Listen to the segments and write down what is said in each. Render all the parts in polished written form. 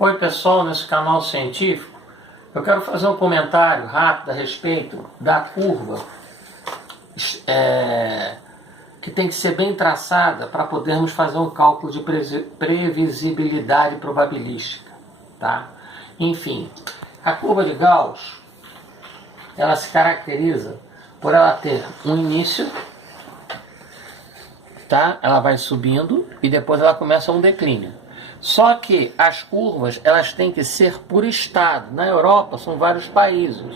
Oi pessoal, nesse canal científico eu quero fazer um comentário rápido a respeito da curva que tem que ser bem traçada para podermos fazer um cálculo de previsibilidade probabilística, tá? Enfim, a curva de Gauss, ela se caracteriza por ela ter um início, tá? Ela vai subindo e depois ela começa um declínio. Só que as curvas, elas têm que ser por estado. Na Europa são vários países,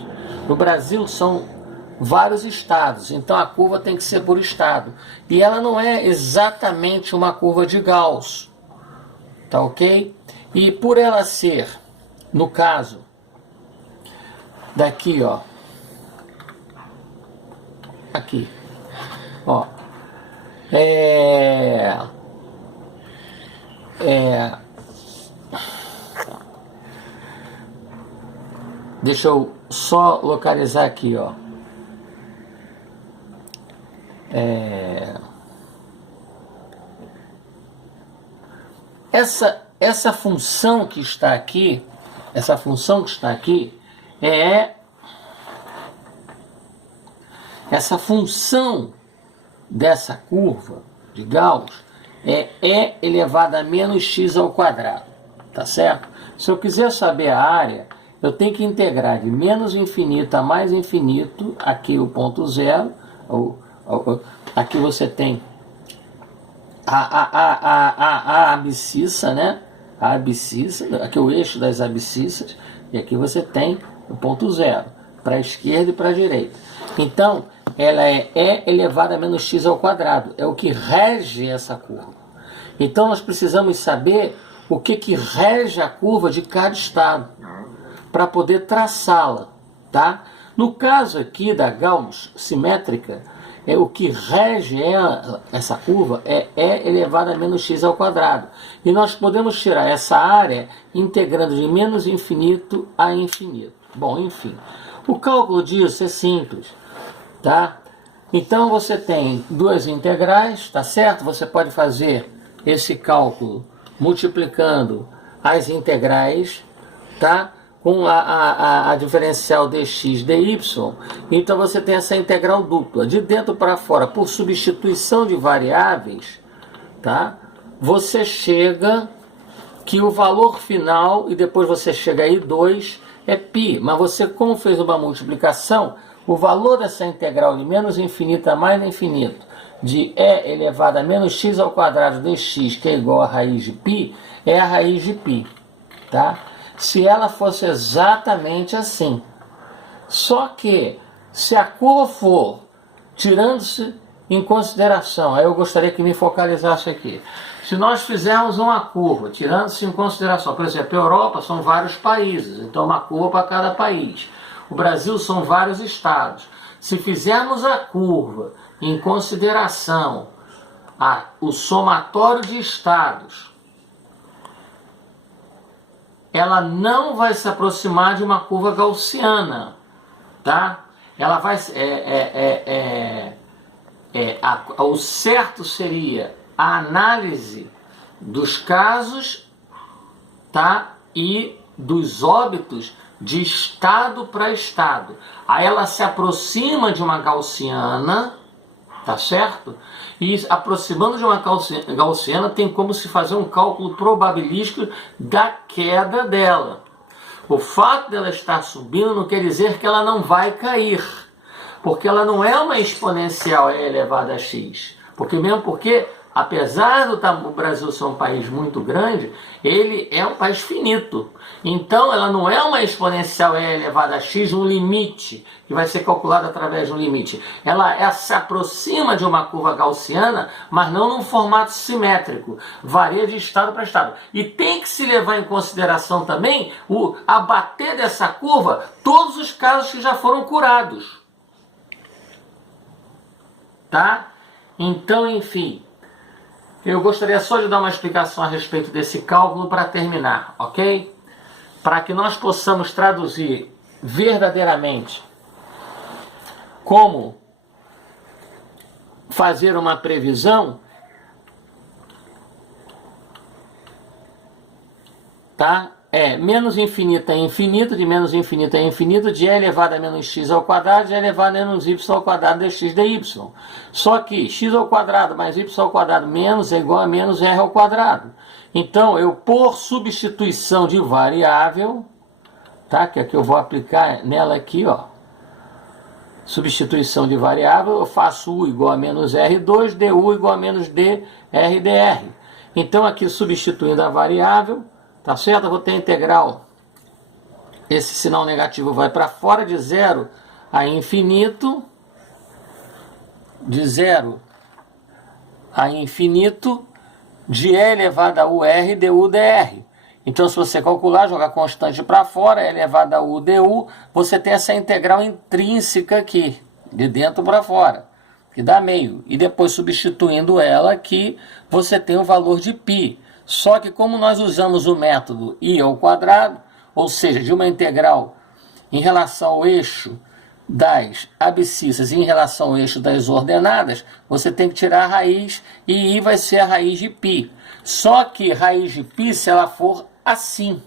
no Brasil são vários estados, então a curva tem que ser por estado. E ela não é exatamente uma curva de Gauss, tá ok? E por ela ser, no caso, daqui ó, aqui, ó, deixa eu só localizar aqui, ó. Essa função que está aqui, essa função dessa curva de Gauss é E elevado a menos x ao quadrado, tá certo? Se eu quiser saber a área, eu tenho que integrar de menos infinito a mais infinito, aqui o ponto zero, aqui você tem a abscissa, né? A abscissa, aqui é o eixo das abscissas, e aqui você tem o ponto zero, para a esquerda e para a direita. Então, ela é E elevado a menos x ao quadrado, é o que rege essa curva. Então, nós precisamos saber o que rege a curva de cada estado, para poder traçá-la, tá? No caso aqui da Gauss simétrica, o que rege essa curva é E elevado a menos x ao quadrado. E nós podemos tirar essa área integrando de menos infinito a infinito. Bom, enfim, o cálculo disso é simples, tá? Então você tem duas integrais, tá certo? Você pode fazer esse cálculo multiplicando as integrais, tá? Com a diferencial dx dy, então você tem essa integral dupla, de dentro para fora, por substituição de variáveis, tá? Você chega que o valor final, e depois você chega aí 2, é π, mas você, como fez uma multiplicação, o valor dessa integral de menos infinito a mais infinito, de E elevado a menos x ao quadrado dx, que é igual a raiz de π, é a raiz de π, tá? Se ela fosse exatamente assim. Só que, se a curva for, tirando-se em consideração, aí eu gostaria que me focalizasse aqui, se nós fizermos uma curva, tirando-se em consideração, por exemplo, a Europa são vários países, então uma curva para cada país. O Brasil são vários estados. Se fizermos a curva em consideração o somatório de estados, ela não vai se aproximar de uma curva gaussiana, tá? Ela vai o certo seria a análise dos casos, tá? E dos óbitos de estado para estado. Aí ela se aproxima de uma gaussiana, tá certo? E aproximando de uma gaussiana tem como se fazer um cálculo probabilístico da queda dela. O fato dela estar subindo não quer dizer que ela não vai cair, porque ela não é uma exponencial E elevada a x. Porque apesar do Brasil ser um país muito grande, ele é um país finito. Então, ela não é uma exponencial E elevada a x, um limite, que vai ser calculado através de um limite. Ela se aproxima de uma curva gaussiana, mas não num formato simétrico. Varia de estado para estado. E tem que se levar em consideração também o abater dessa curva todos os casos que já foram curados. Tá? Então, enfim, eu gostaria só de dar uma explicação a respeito desse cálculo para terminar, ok? Para que nós possamos traduzir verdadeiramente como fazer uma previsão, tá? é menos infinito é infinito, de menos infinito é infinito, de e elevado a menos x ao quadrado, de e elevado a menos y ao quadrado dx dy. Só que x ao quadrado mais y ao quadrado menos é igual a menos r ao quadrado. Então, eu, por substituição de variável, tá? Que é que eu vou aplicar nela aqui, ó. Substituição de variável, eu faço u igual a menos r2, du igual a menos dr dr. Então, aqui substituindo a variável, tá certo? Eu vou ter a integral, esse sinal negativo vai para fora, de 0 a infinito, de 0 a infinito, de e elevado a ur du dr. Então, se você calcular, jogar constante para fora, e elevado a u du, você tem essa integral intrínseca aqui, de dentro para fora, que dá meio. E depois, substituindo ela aqui, você tem o valor de π. Só que como nós usamos o método i ao quadrado, ou seja, de uma integral em relação ao eixo das abscissas e em relação ao eixo das ordenadas, você tem que tirar a raiz e i vai ser a raiz de π. Só que raiz de π, se ela for assim.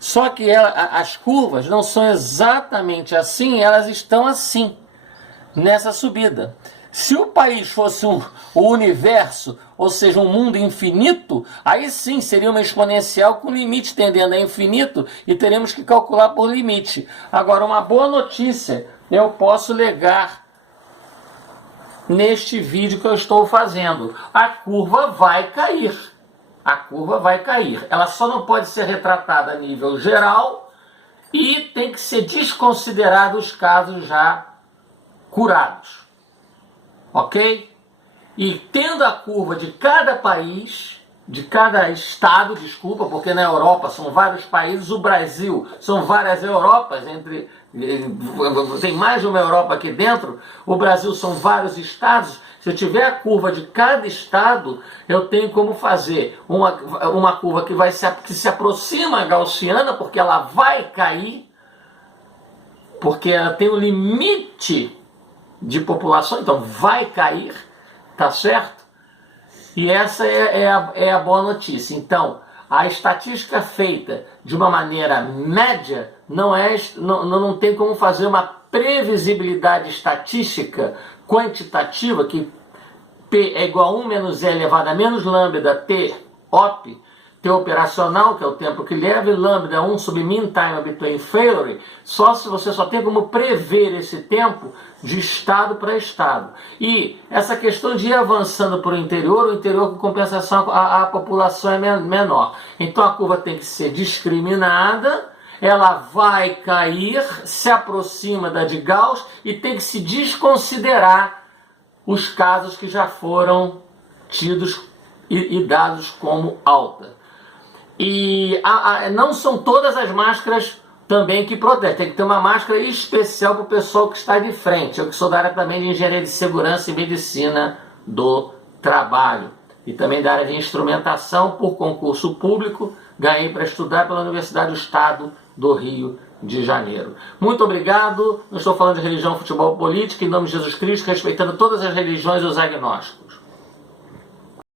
Só que as curvas não são exatamente assim, elas estão assim, nessa subida. Se o país fosse o universo, ou seja, um mundo infinito, aí sim seria uma exponencial com limite tendendo a infinito e teremos que calcular por limite. Agora, uma boa notícia eu posso legar neste vídeo que eu estou fazendo. A curva vai cair. A curva vai cair. Ela só não pode ser retratada a nível geral e tem que ser desconsiderado os casos já curados. Ok? E tendo a curva de cada país, de cada estado, desculpa, porque na Europa são vários países, o Brasil são várias Europas, tem mais de uma Europa aqui dentro, o Brasil são vários estados. Se eu tiver a curva de cada estado, eu tenho como fazer uma curva que se aproxima a gaussiana, porque ela vai cair, porque ela tem um limite de população, então vai cair, tá certo? E essa é a boa notícia. Então, a estatística feita de uma maneira média não tem como fazer uma previsibilidade estatística quantitativa, que P é igual a 1 menos E elevado a menos lambda T op, T operacional, que é o tempo que leva, e lambda 1 sobre mean time between failure, só se você só tem como prever esse tempo de estado para estado. E essa questão de ir avançando para o interior com compensação a população é menor. Então a curva tem que ser discriminada, ela vai cair, se aproxima da de Gauss e tem que se desconsiderar os casos que já foram tidos e dados como alta. E não são todas as máscaras também que protegem. Tem que ter uma máscara especial para o pessoal que está de frente. Eu que sou da área também de Engenharia de Segurança e Medicina do Trabalho. E também da área de instrumentação por concurso público. Ganhei para estudar pela Universidade do Estado do Rio de Janeiro. Muito obrigado. Não estou falando de religião, futebol, política. Em nome de Jesus Cristo, respeitando todas as religiões e os agnósticos.